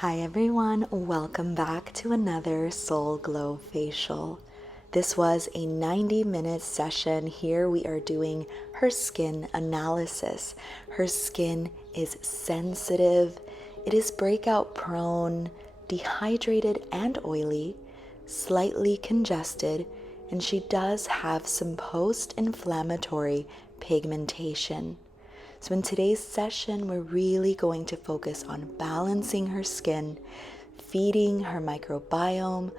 Hi everyone, welcome back to another Soul Glow facial. This was a 90-minute session. Here we are doing her skin analysis. Her skin is sensitive, it is breakout prone, dehydrated and oily, slightly congested, and she does have some post-inflammatory pigmentation. So in today's session, we're really going to focus on balancing her skin, feeding her microbiome,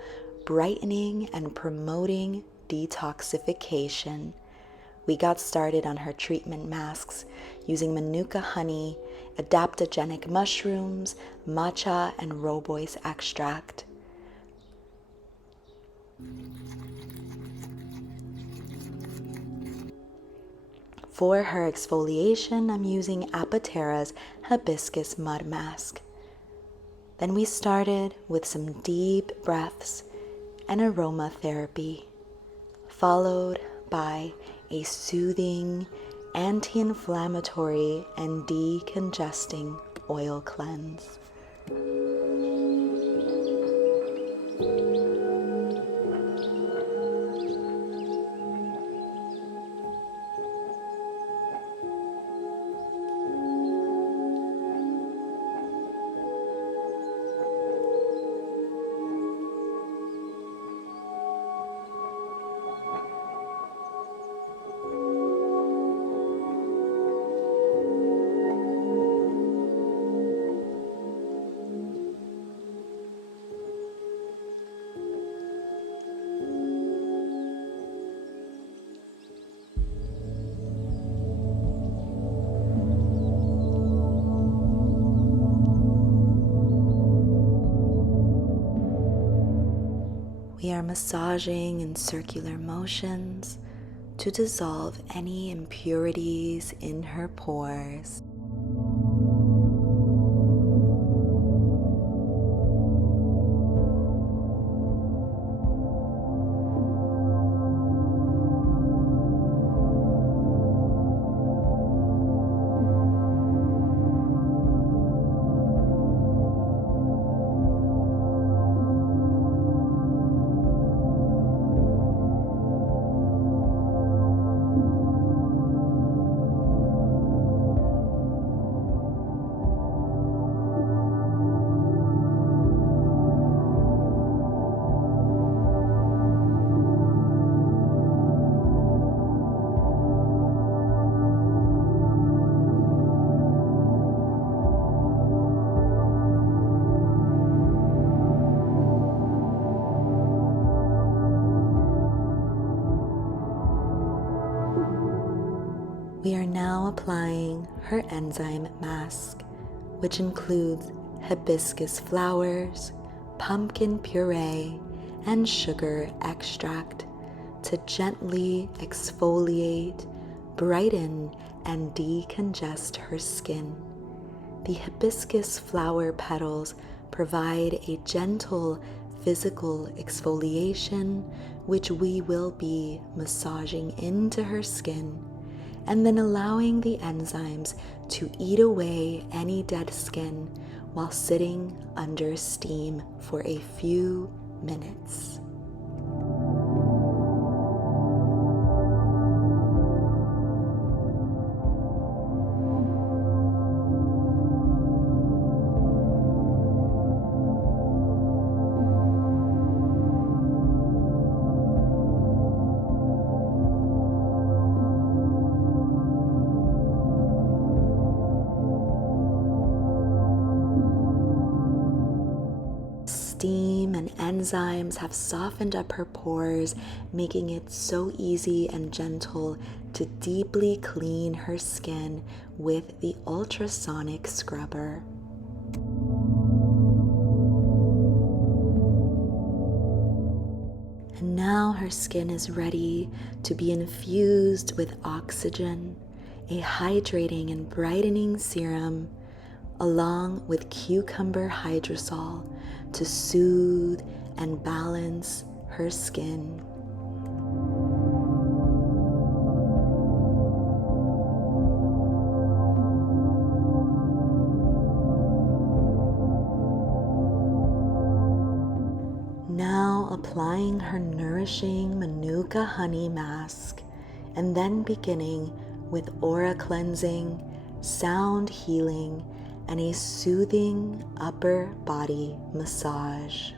brightening and promoting detoxification. We got started on her treatment masks using manuka honey, adaptogenic mushrooms, matcha, and robois extract. For her exfoliation, I'm using Apoterra's hibiscus mud mask. Then we started with some deep breaths and aromatherapy, followed by a soothing, anti-inflammatory, and decongesting oil cleanse. We are massaging in circular motions to dissolve any impurities in her pores. We are now applying her enzyme mask, which includes hibiscus flowers, pumpkin puree, and sugar extract to gently exfoliate, brighten, and decongest her skin. The hibiscus flower petals provide a gentle physical exfoliation, which we will be massaging into her skin and then allowing the enzymes to eat away any dead skin while sitting under steam for a few minutes. Steam and enzymes have softened up her pores, making it so easy and gentle to deeply clean her skin with the ultrasonic scrubber. And now her skin is ready to be infused with oxygen, a hydrating and brightening serum, along with cucumber hydrosol to soothe and balance her skin. Now applying her nourishing Manuka honey mask, and then beginning with aura cleansing, sound healing, and a soothing upper body massage.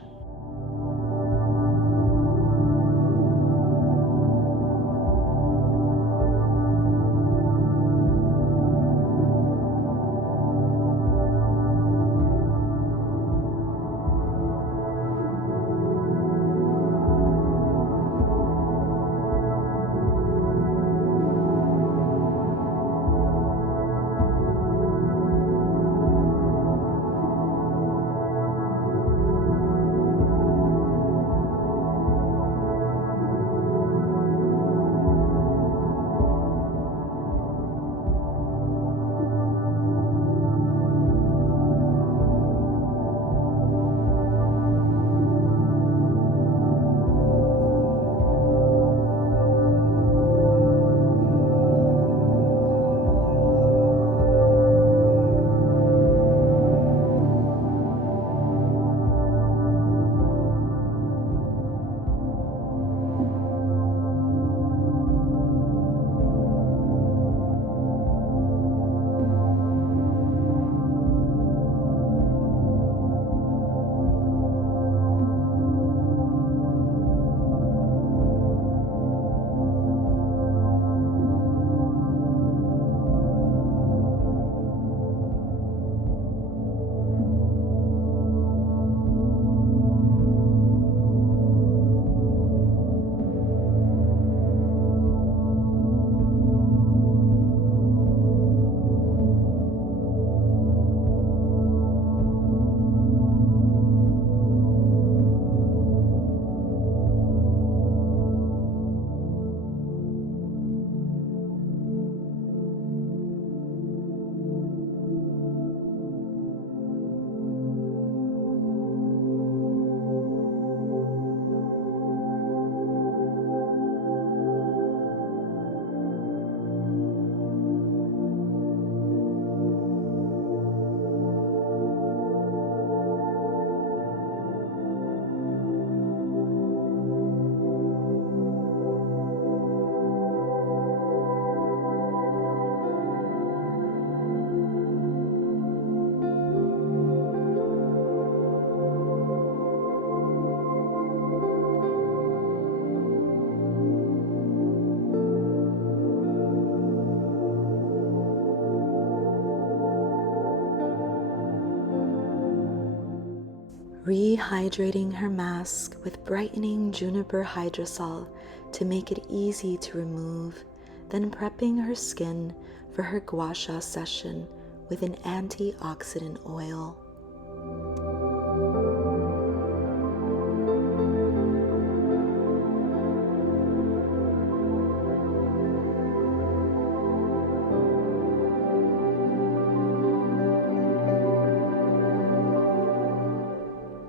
Rehydrating her mask with brightening juniper hydrosol to make it easy to remove, then prepping her skin for her Gua Sha session with an antioxidant oil.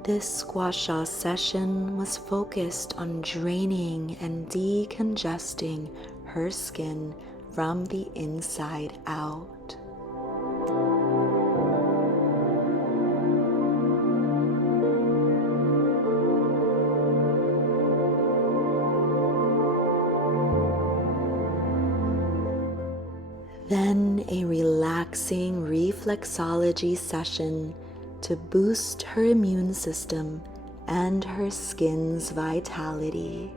This Gua Sha session was focused on draining and decongesting her skin from the inside out. Then a relaxing reflexology session to boost her immune system and her skin's vitality.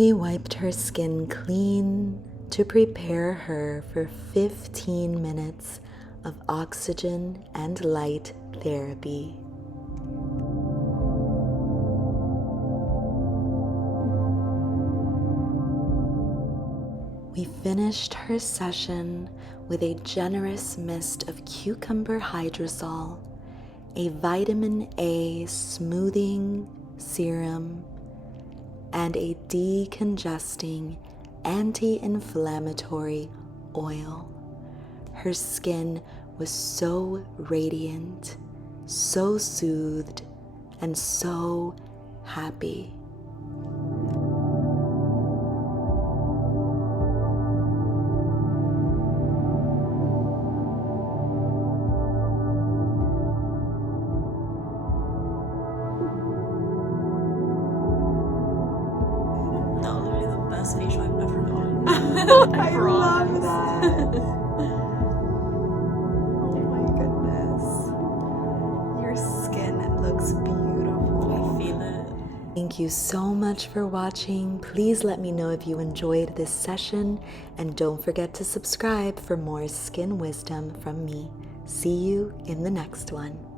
We wiped her skin clean to prepare her for 15 minutes of oxygen and light therapy. We finished her session with a generous mist of cucumber hydrosol, a vitamin A smoothing serum, and a decongesting anti-inflammatory oil. Her skin was so radiant, so soothed, and so happy. That was literally the best facial I've ever gotten. I love that. Oh my goodness. Your skin looks beautiful. I feel it. Thank you so much for watching. Please let me know if you enjoyed this session, and don't forget to subscribe for more skin wisdom from me. See you in the next one.